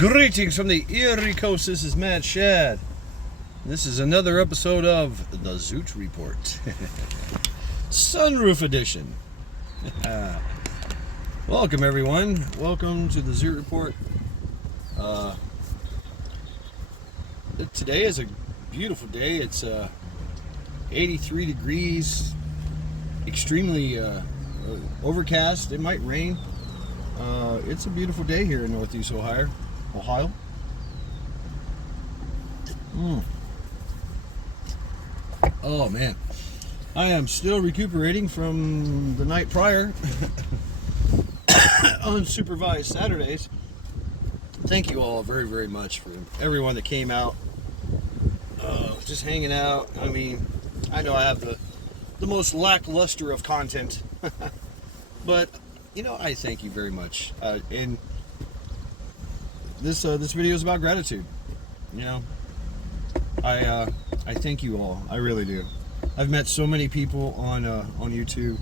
Greetings from the Erie Coast. This is Matt Shad. This is another episode of the Zoot Report. Sunroof edition. Welcome everyone. Welcome to the Zoot Report. Today is a beautiful day. It's 83 degrees. Extremely overcast. It might rain. It's a beautiful day here in Northeast Ohio. Oh man, I am still recuperating from the night prior. Unsupervised Saturdays. Thank you all very, very much for everyone that came out, just hanging out. I mean, I know I have the most lackluster of content, but you know, I thank you very much. And this video is about gratitude. You know, I thank you all. I really do. I've met so many people on YouTube.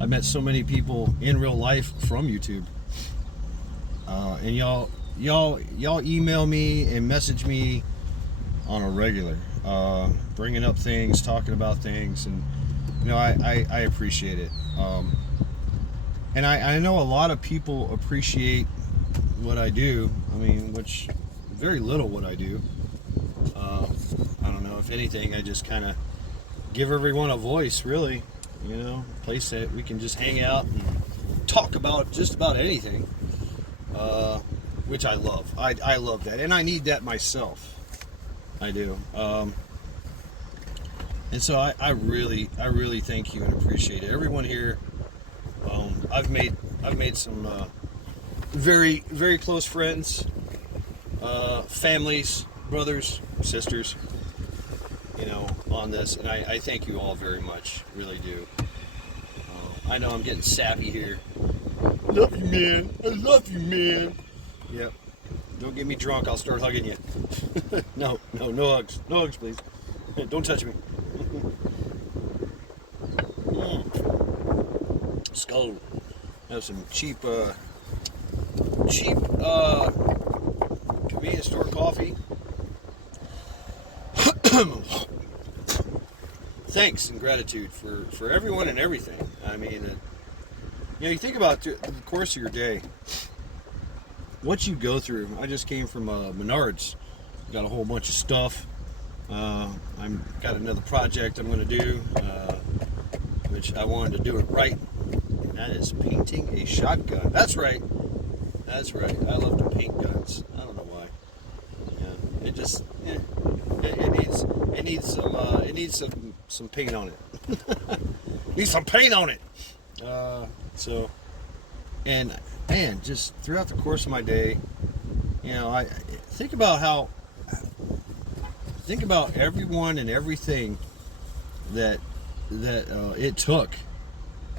I've met so many people in real life from YouTube. And y'all email me and message me on a regular, bringing up things, talking about things, and you know, I appreciate it. And I know a lot of people appreciate what I do. I mean, which very little what I do. I don't know, if anything, I just kind of give everyone a voice, really. You know, a place that we can just hang out and talk about just about anything, which I love. I love that, and I need that myself. I do. And so I really thank you and appreciate it. Everyone here. I've made some very, very close friends, families, brothers, sisters, you know, on this, and I thank you all very much, really do. I know I'm getting sappy here. Love you, man. I love you, man. Yep. Don't get me drunk. I'll start hugging you. No hugs. No hugs, please. Don't touch me. Skull. Have some cheap convenience store coffee. Thanks and gratitude for everyone and everything. I mean, you know, you think about the course of your day, what you go through. I just came from Menards. Got a whole bunch of stuff. I'm got another project I'm going to do, which I wanted to do it right. And that is painting a shotgun. That's right. That's right. I love to paint guns. I don't know why. Yeah, it just it needs some paint on it. Needs some paint on it. So, and just throughout the course of my day, you know, I think about everyone and everything that it took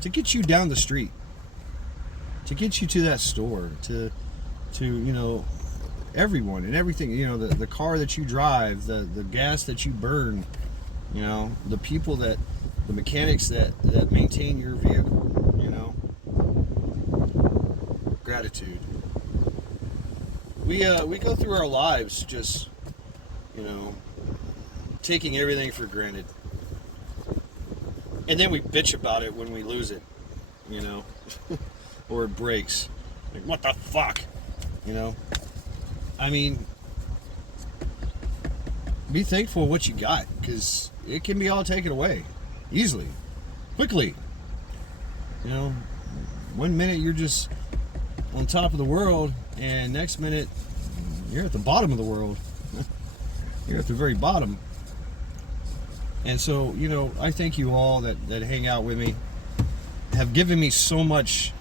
to get you down the street, to get you to that store, to you know, everyone and everything, you know, the car that you drive, the gas that you burn, you know, the people the mechanics that maintain your vehicle, you know. Gratitude. We go through our lives just, you know, taking everything for granted. And then we bitch about it when we lose it, you know, or it breaks. Like, what the fuck, you know? I mean, be thankful what you got, because it can be all taken away easily, quickly. You know, one minute you're just on top of the world, and next minute you're at the bottom of the world. You're at the very bottom. And so, you know, I thank you all that hang out with me, have given me so much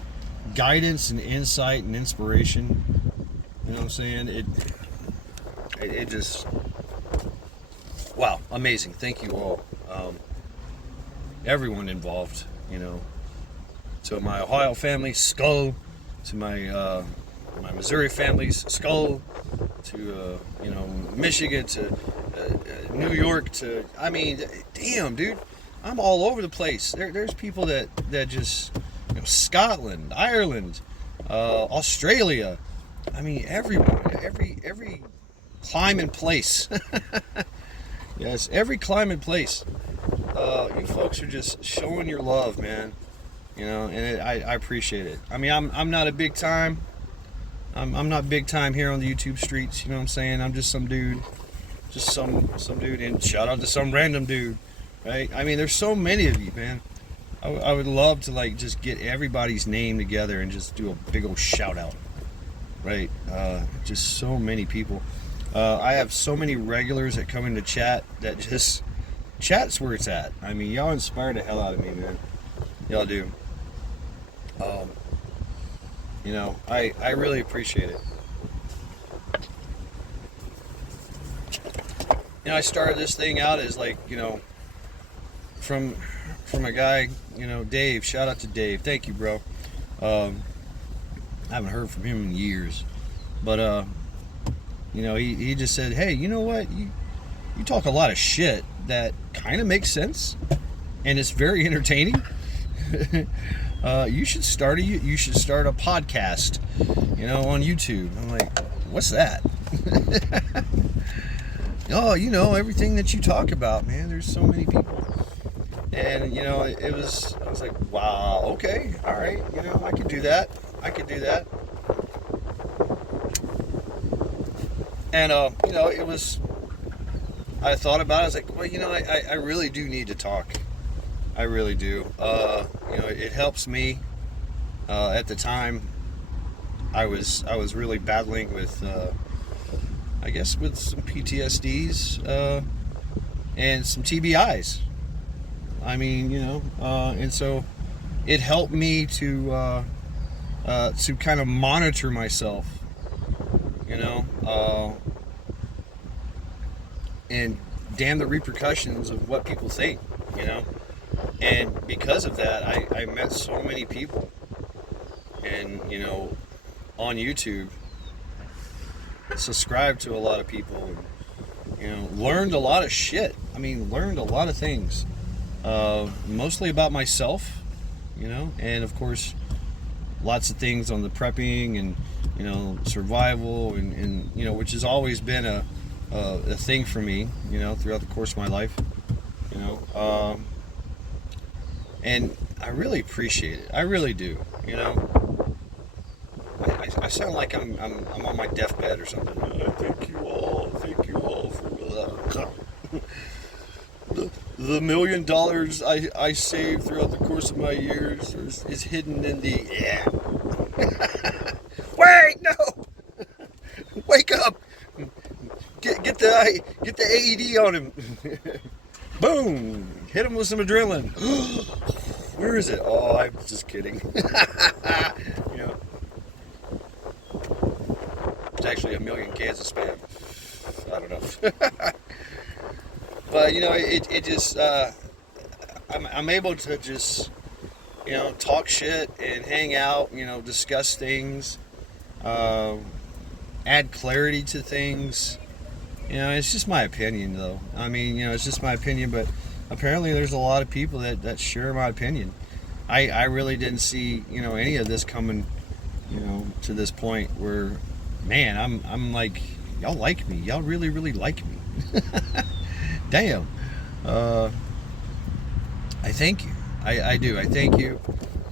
guidance and insight and inspiration. You know what I'm saying? It just, wow, amazing. Thank you all. Everyone involved, you know. To my Ohio family, skull. To my Missouri family's skull. To you know, Michigan, to New York, to, I mean, damn, dude, I'm all over the place. There's people that just, you know, Scotland, Ireland, Australia, I mean, everyone, every climb and place. Yes, every climb and place. You folks are just showing your love, man. You know, and I appreciate it. I mean, I'm not a big time. I'm not big time here on the YouTube streets. You know what I'm saying? I'm just some dude, just some dude. And shout out to some random dude, right? I mean, there's so many of you, man. I would love to like just get everybody's name together and just do a big old shout out, right? Just so many people. I have so many regulars that come into chat that just chat's where it's at. I mean, y'all inspire the hell out of me, man. Y'all do. You know, I really appreciate it. You know, I started this thing out as like, you know, from a guy, you know, Dave. Shout out to Dave. Thank you, bro. I haven't heard from him in years, but you know, he just said, hey, you know what, you talk a lot of shit that kind of makes sense and it's very entertaining. You should start a podcast, you know, on YouTube. I'm like, what's that? Oh, you know, everything that you talk about, man, there's so many people. And, you know, I was like, wow, okay, all right, you know, I could do that. And, you know, I thought about it, I was like, well, you know, I really do need to talk. I really do. You know, it helps me. At the time, I was really battling with, I guess, with some PTSDs and some TBIs. I mean, you know, and so it helped me to kind of monitor myself, you know, and damn the repercussions of what people think, you know. And because of that, I met so many people, and, you know, on YouTube, subscribed to a lot of people, and, you know, learned a lot of shit. I mean, learned a lot of things, mostly about myself, you know, and of course, lots of things on the prepping and, you know, survival, and you know, which has always been a thing for me, you know, throughout the course of my life, you know. And I really appreciate it. I really do. You know, I sound like I'm on my deathbed or something. Thank you all for the $1 million I saved throughout the course of my years is hidden in the Wait, no! Wake up! Get the AED on him. Boom! Hit him with some adrenaline. Where is it? Oh, I'm just kidding. You know, it's actually 1 million cans of Spam. I don't know. But, you know, it just, I'm able to just, you know, talk shit and hang out, you know, discuss things, add clarity to things. You know, it's just my opinion, though. I mean, you know, it's just my opinion, but apparently there's a lot of people that share my opinion. I really didn't see, you know, any of this coming, you know, to this point where, man, I'm like, y'all like me. Y'all really, really like me. Damn. I thank you. I do. I thank you.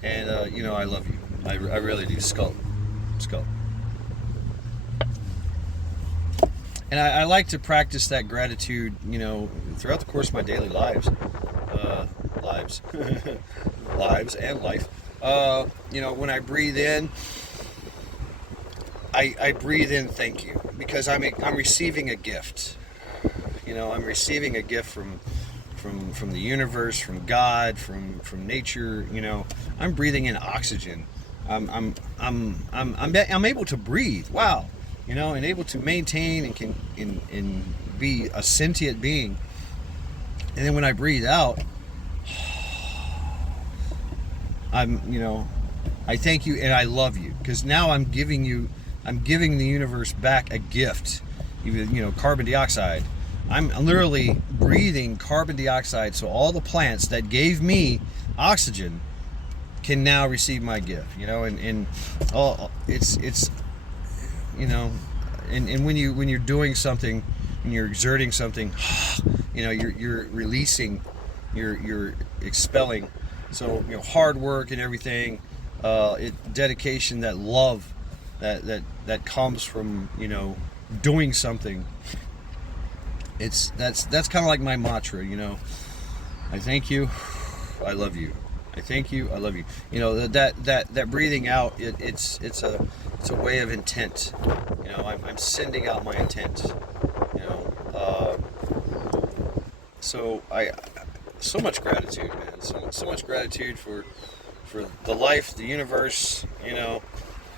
And, you know, I love you. I really do. Skull. And I like to practice that gratitude, you know, throughout the course of my daily lives. Lives and life. You know, when I breathe in, I breathe in thank you, because I'm receiving a gift. You know, I'm receiving a gift from the universe, from God, from nature. You know, I'm breathing in oxygen. I'm able to breathe. Wow. You know, and able to maintain and be a sentient being. And then when I breathe out, you know, I thank you and I love you, because now I'm giving the universe back a gift. Even, you know, carbon dioxide. I'm literally breathing carbon dioxide, so all the plants that gave me oxygen can now receive my gift. You know, and it's you know, and when you're doing something, when you're exerting something, you know, you're releasing, you're expelling. So, you know, hard work and everything, dedication, that love, that comes from, you know, doing something. That's kind of like my mantra, you know. I thank you, I love you. I thank you, I love you. You know, that breathing out, it's a way of intent. You know, I'm sending out my intent. You know, so so much gratitude, man. So much gratitude for the life, the universe. You know,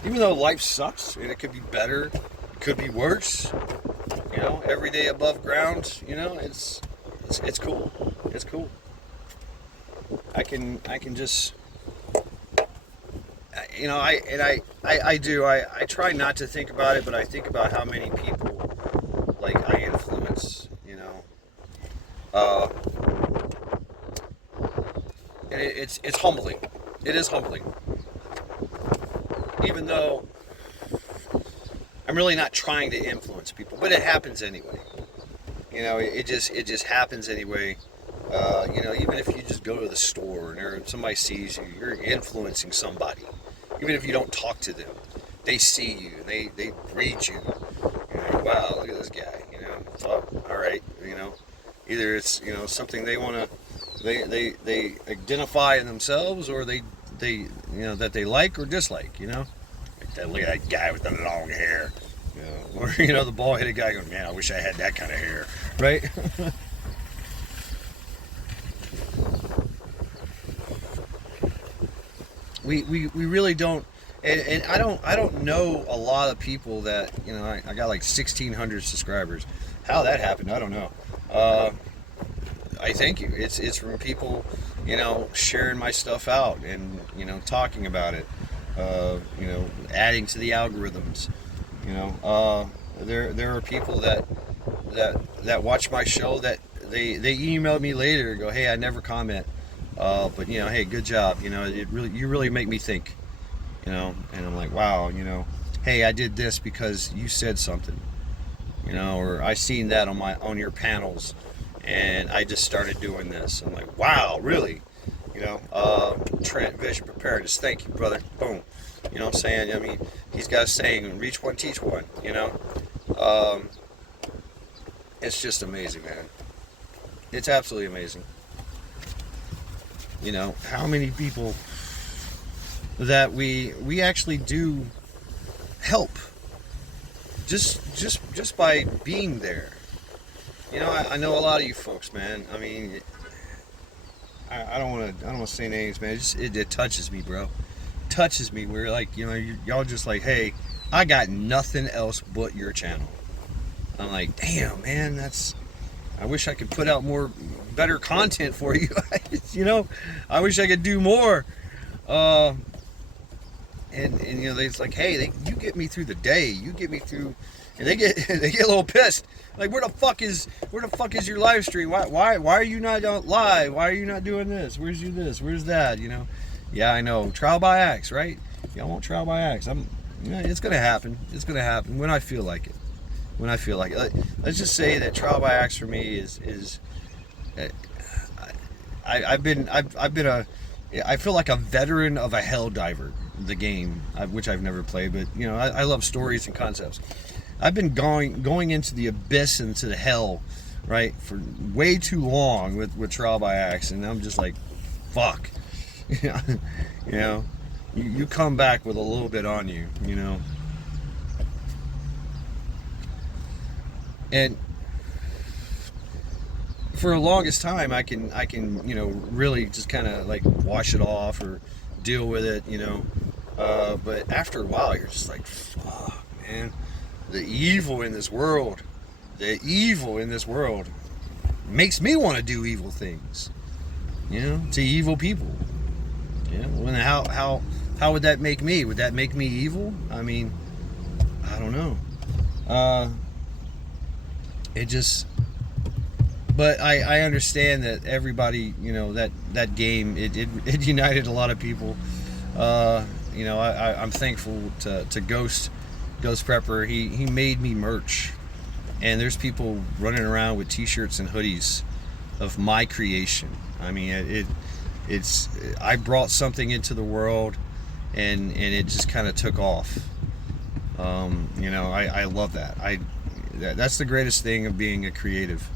even though life sucks and it could be better, could be worse. You know, every day above ground. You know, it's cool. It's cool. I can just, you know, I try not to think about it, but I think about how many people like I influence, you know, and it's humbling. It is humbling, even though I'm really not trying to influence people, but it happens anyway. You know, it just happens anyway. You know, even if you just go to the store and somebody sees you, you're influencing somebody. Even if you don't talk to them, they see you, they read you. You're like, wow, look at this guy. You know, oh, all right. You know, either it's, you know, something they want to, they identify in themselves, or they you know, that they like or dislike. You know, like that, look at that guy with the long hair. You know, or, you know, the bald-headed guy going, man, I wish I had that kind of hair, right? We really don't, and I don't know a lot of people that, you know, I got like 1,600 subscribers. How that happened, I don't know. I thank you. It's from people, you know, sharing my stuff out and, you know, talking about it. You know, adding to the algorithms. You know, there are people that watch my show that they email me later and go, hey, I never comment. But, you know, hey, good job. You know, you really make me think. You know, and I'm like, wow. You know, hey, I did this because you said something. You know, or I seen that on your panels, and I just started doing this. I'm like, wow, really? You know, Trent, Vision Preparedness. Thank you, brother. Boom. You know what I'm saying? I mean, he's got a saying, reach one, teach one. You know, it's just amazing, man. It's absolutely amazing. You know, how many people that we actually do help just by being there. You know, I know a lot of you folks, man. I mean, I don't want to say names, man. It touches me, bro. Touches me. We're like, you know, y'all just like, hey, I got nothing else but your channel. I'm like, damn, man, I wish I could put out better content for you guys. You know, I wish I could do more. And you know, it's like, hey, you get me through the day. You get me through, and they get a little pissed. Like, where the fuck is your live stream? Why are you not live? Why are you not doing this? Where's this? Where's that? You know, yeah, I know. Trial by axe, right? Y'all want trial by axe? It's gonna happen. It's gonna happen when I feel like it. When I feel like it. Let's just say that trial by axe for me is I feel like a veteran of a hell diver, the game, which I've never played, but you know, I love stories and concepts. I've been going into the abyss, into the hell, right, for way too long with trial by axe, and I'm just like, fuck. You know, you come back with a little bit on you, you know. And for the longest time, I can, you know, really just kind of like wash it off or deal with it, you know. But after a while, you're just like, fuck, man. The evil in this world makes me want to do evil things, you know, to evil people. You know, and how would that make me? Would that make me evil? I mean, I don't know. It just, but I understand that everybody, you know, that game, it united a lot of people. You know, I'm thankful to Ghost Ghost Prepper, he made me merch. And there's people running around with t-shirts and hoodies of my creation. I mean, it's I brought something into the world, and it just kind of took off. I love that. That's the greatest thing of being a creative.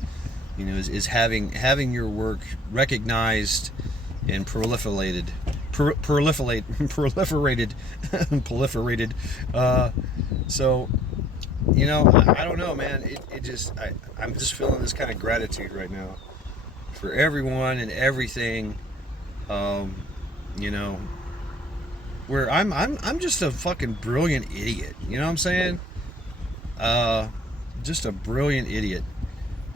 Is having your work recognized and proliferated. So, I don't know, man. I'm just feeling this kind of gratitude right now for everyone and everything. Where I'm just a fucking brilliant idiot. You know what I'm saying? Just a brilliant idiot.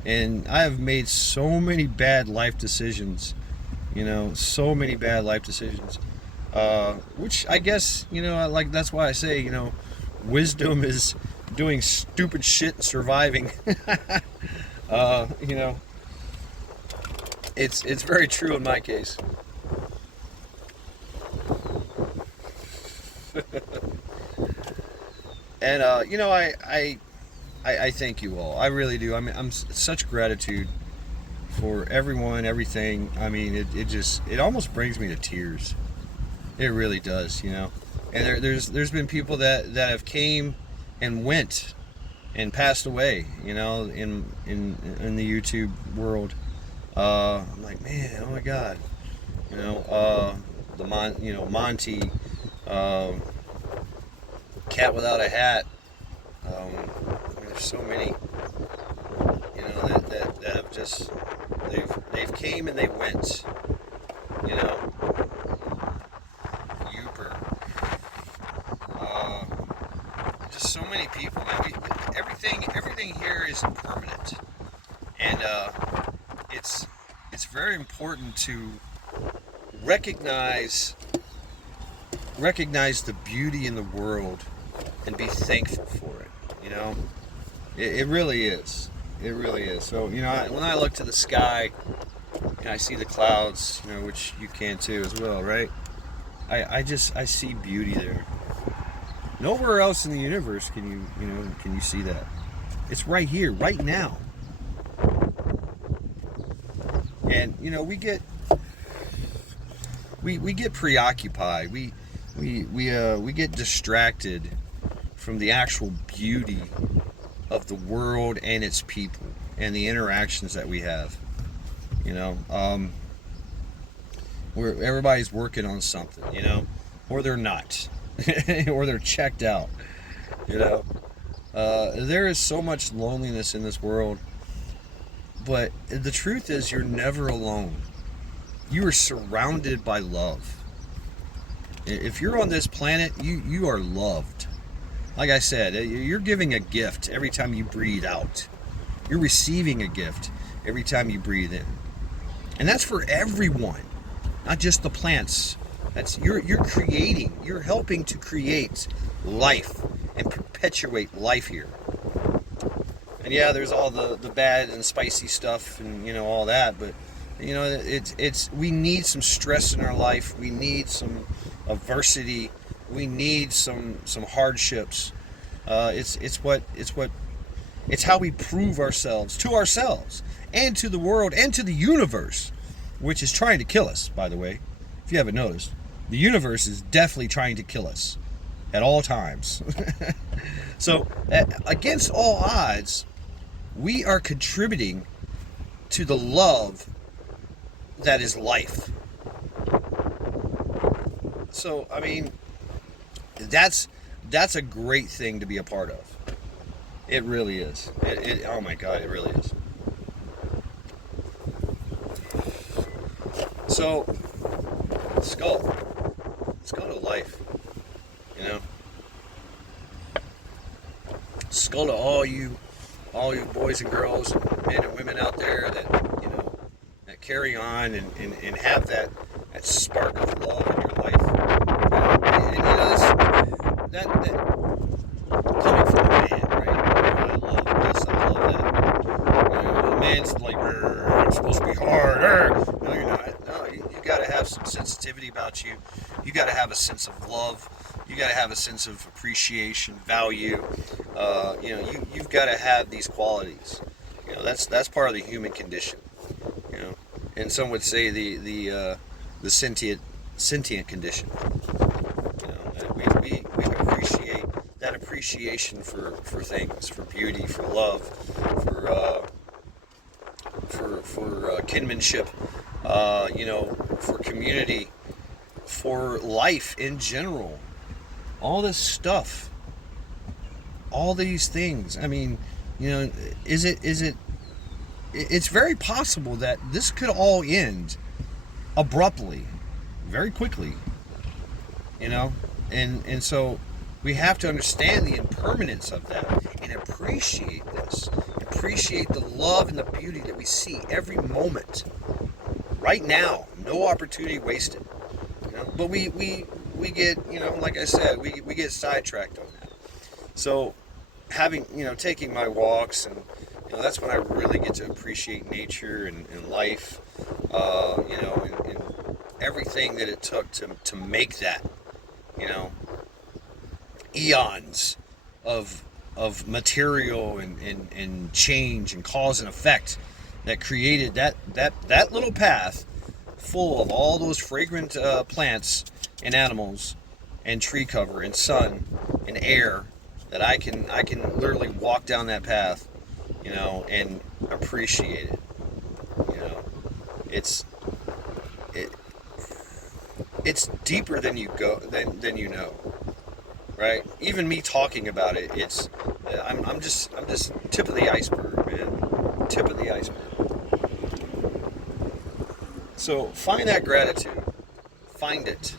And I have made so many bad life decisions. So many bad life decisions. Which I guess, that's why I say, wisdom is doing stupid shit and surviving. It's very true in my case. And I thank you all. I really do. I mean, I'm such gratitude for everyone, everything. I mean, it almost brings me to tears. It really does, And there's been people that have came and went and passed away, in the YouTube world. I'm like, man, oh my God, Monty, Cat Without a Hat. There's so many, that have just they've came and they went, Uper, just so many people. Everything here is permanent, and it's very important to recognize the beauty in the world and be thankful for it. It really is. It really is. So, when I look to the sky and I see the clouds, which you can too as well, right? I see beauty there. Nowhere else in the universe can you see that. It's right here, right now. And we get preoccupied. We get distracted from the actual beauty of the world and its people and the interactions that we have. Where everybody's working on something, or they're not, or they're checked out. There is so much loneliness in this world, but the truth is you're never alone. You are surrounded by love. If you're on this planet, you are loved. Like I said, you're giving a gift every time you breathe out. You're receiving a gift every time you breathe in. And that's for everyone, not just the plants. You're creating, you're helping to create life and perpetuate life here. And yeah, there's all the bad and spicy stuff and all that, but we need some stress in our life. We need some adversity. We need some hardships. It's how we prove ourselves to ourselves and to the world and to the universe, which is trying to kill us, by the way. If you haven't noticed, the universe is definitely trying to kill us at all times. So, against all odds, we are contributing to the love that is life. So, I mean, that's a great thing to be a part of. It really is. Oh my God, it really is. So, skull to life, Skull to all you boys and girls, men and women out there that that carry on and have that spark of love in your life. And that coming from a man, right? I love this, I love that. A man's like, I'm supposed to be hard. No, you're not. No, you got to have some sensitivity about you. You got to have a sense of love. You got to have a sense of appreciation, value. You've got to have these qualities. That's part of the human condition. You know, and some would say the sentient condition. We appreciate that appreciation for things, for beauty, for love, for kinship, for community, for life in general. All this stuff, all these things. I mean, it's very possible that this could all end abruptly, very quickly, and so we have to understand the impermanence of that and appreciate this, appreciate the love and the beauty that we see every moment, right now. No opportunity wasted, but we get, like I said, we get sidetracked on that. So taking my walks, and that's when I really get to appreciate nature and life, and everything that it took to make that, eons of material and change and cause and effect that created that little path full of all those fragrant plants and animals and tree cover and sun and air, that I can literally walk down that path, and appreciate it. It's deeper than you know, right? Even me talking about it, I'm just tip of the iceberg, man. Tip of the iceberg. So find that gratitude. Find it.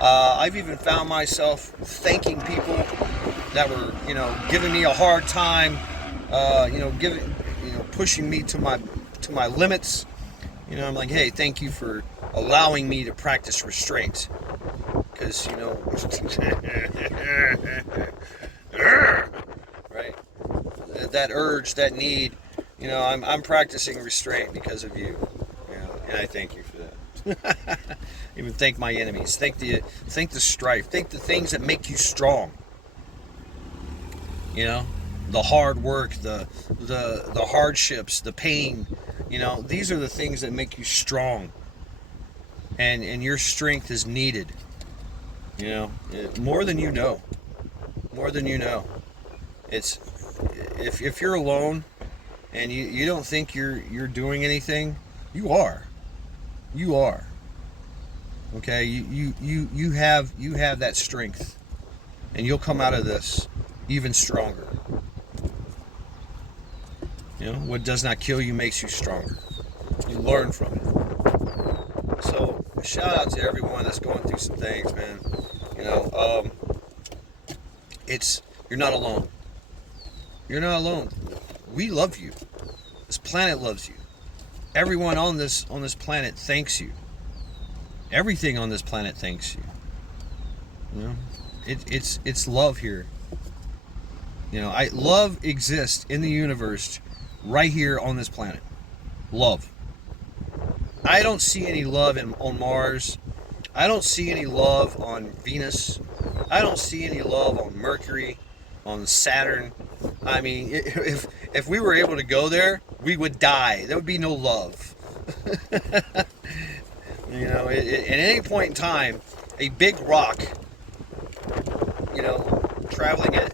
I've even found myself thanking people that were, giving me a hard time, pushing me to my limits. I'm like, hey, thank you for allowing me to practice restraint. Because, right? That urge, that need, I'm practicing restraint because of you. And I thank you for that. Even thank my enemies. Thank the strife. Thank the things that make you strong. The hard work, the hardships, the pain. These are the things that make you strong. And your strength is needed. More than you know. More than you know. It's if you're alone and you don't think you're doing anything, you are. You are. Okay, you have that strength, and you'll come out of this even stronger. What does not kill you makes you stronger. You learn from it. So shout out to everyone that's going through some things, man. You're not alone. You're not alone. We love you. This planet loves you. Everyone on this planet thanks you. Everything on this planet thanks you. It's love here. Love exists in the universe, right here on this planet. Love. I don't see any love on Mars. I don't see any love on Venus. I don't see any love on Mercury, on Saturn. I mean, if we were able to go there, we would die. There would be no love. At any point in time, a big rock, traveling at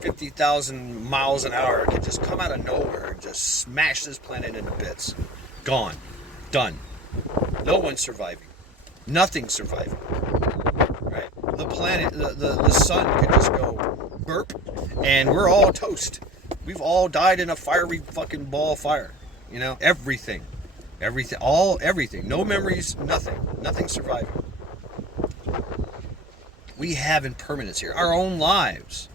50,000 miles an hour could just come out of nowhere and just smash this planet into bits. Gone. Done. No one's surviving. Nothing's surviving. Right? The planet, the sun could just go burp, and we're all toast. We've all died in a fiery fucking ball of fire. Everything. Everything. No memories, nothing surviving. We have impermanence here. Our own lives.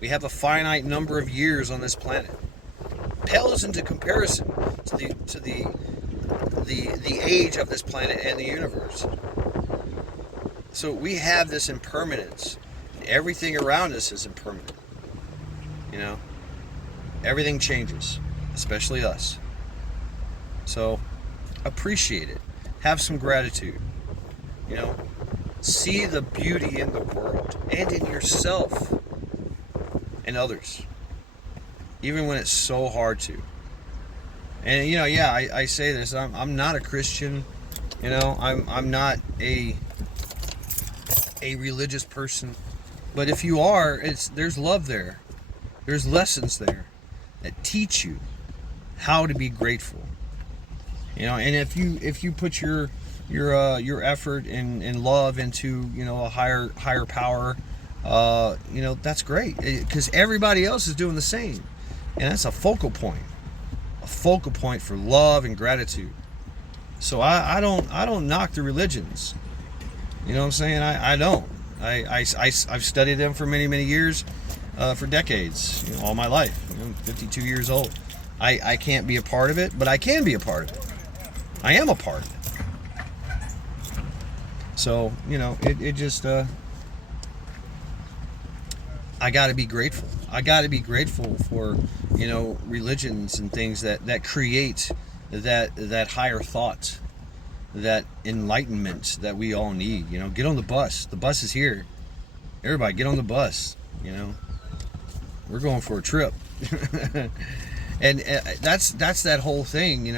We have a finite number of years on this planet. Pales into comparison to the age of this planet and the universe. So we have this impermanence. Everything around us is impermanent. Everything changes, especially us. So appreciate it. Have some gratitude. See the beauty in the world and in yourself and others, even when it's so hard to. And yeah, I say this. I'm not a Christian. I'm not a religious person. But if you are, there's love there. There's lessons there that teach you how to be grateful. And if you put your effort and love into a higher power, that's great, because everybody else is doing the same, and that's a focal point for love and gratitude. So I don't knock the religions. You know what I'm saying? I don't. I've studied them for many years, for decades, all my life. I'm 52 years old. I can't be a part of it, but I can be a part of it. I am a part of it. So, it just, I got to be grateful. I got to be grateful for, religions and things that create that higher thought, that enlightenment that we all need. Get on the bus. The bus is here. Everybody get on the bus. We're going for a trip. And that's that whole thing.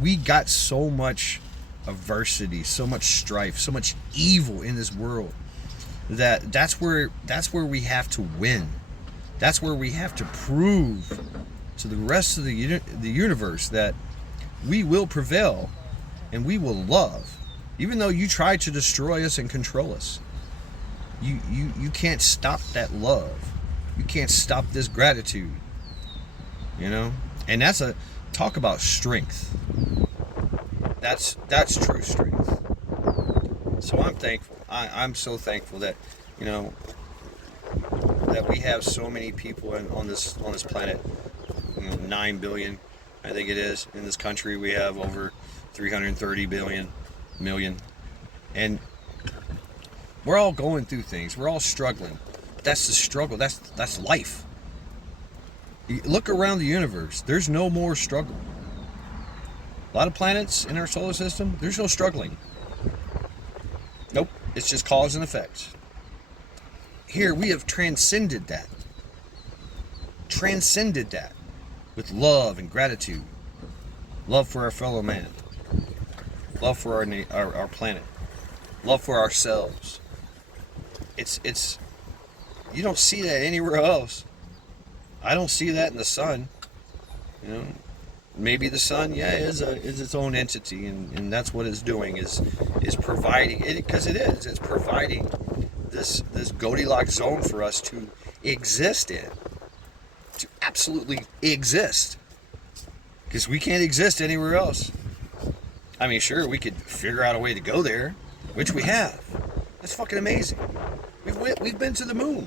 We got so much adversity, so much strife, so much evil in this world, that's where we have to win. That's where we have to prove to the rest of the universe that we will prevail and we will love, even though you try to destroy us and control us. You can't stop that love. You can't stop this gratitude. And that's talk about strength. That's true strength. So I'm thankful. I'm so thankful that that we have so many people on this planet. 9 billion, I think it is. In this country, we have over 330 million, and we're all going through things. We're all struggling. That's the struggle. That's life. You look around the universe. There's no more struggle. A lot of planets in our solar system, there's no struggling. Nope. It's just cause and effect. Here, we have transcended that. With love and gratitude. Love for our fellow man. Love for our planet. Love for ourselves. It's you don't see that anywhere else. I don't see that in the sun. Maybe the sun, is its own entity, and that's what it's doing, is providing it, because it's providing this Goldilocks zone for us to exist in, to absolutely exist, because we can't exist anywhere else. I mean, sure, we could figure out a way to go there, which we have. That's fucking amazing. We've been to the moon.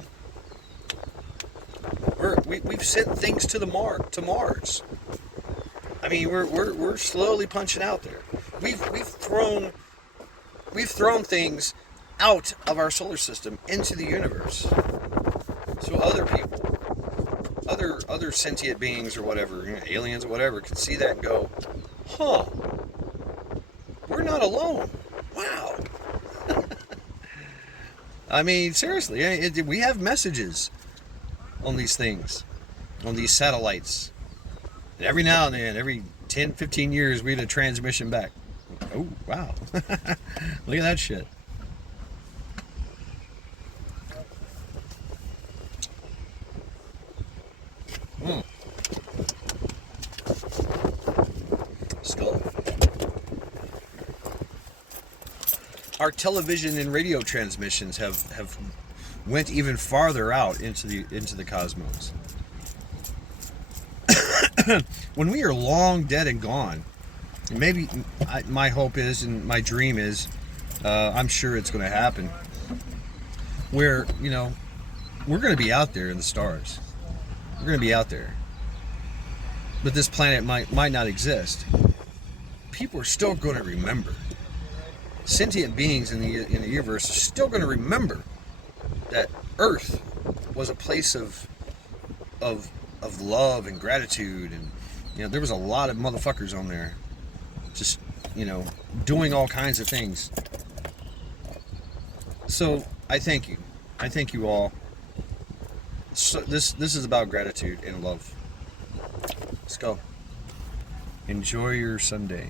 We've sent things to Mars. I mean, we're slowly punching out there. We've thrown things out of our solar system into the universe, so other people, other sentient beings or whatever, aliens or whatever, can see that and go, huh? We're not alone. Wow. I mean, seriously, we have messages on these things, on these satellites. And every now and then, every 10, 15 years, we get a transmission back. Oh, wow. Look at that shit. Skull. Our television and radio transmissions have went even farther out into the cosmos. When we are long dead and gone, and maybe my hope is, and my dream is, I'm sure it's going to happen, where we're going to be out there in the stars. We're going to be out there, but this planet might not exist. People are still going to remember. Sentient beings in the universe are still going to remember that Earth was a place of love and gratitude, and there was a lot of motherfuckers on there, just doing all kinds of things. So I thank you. I thank you all. So this is about gratitude and love. Let's go. Enjoy your Sunday.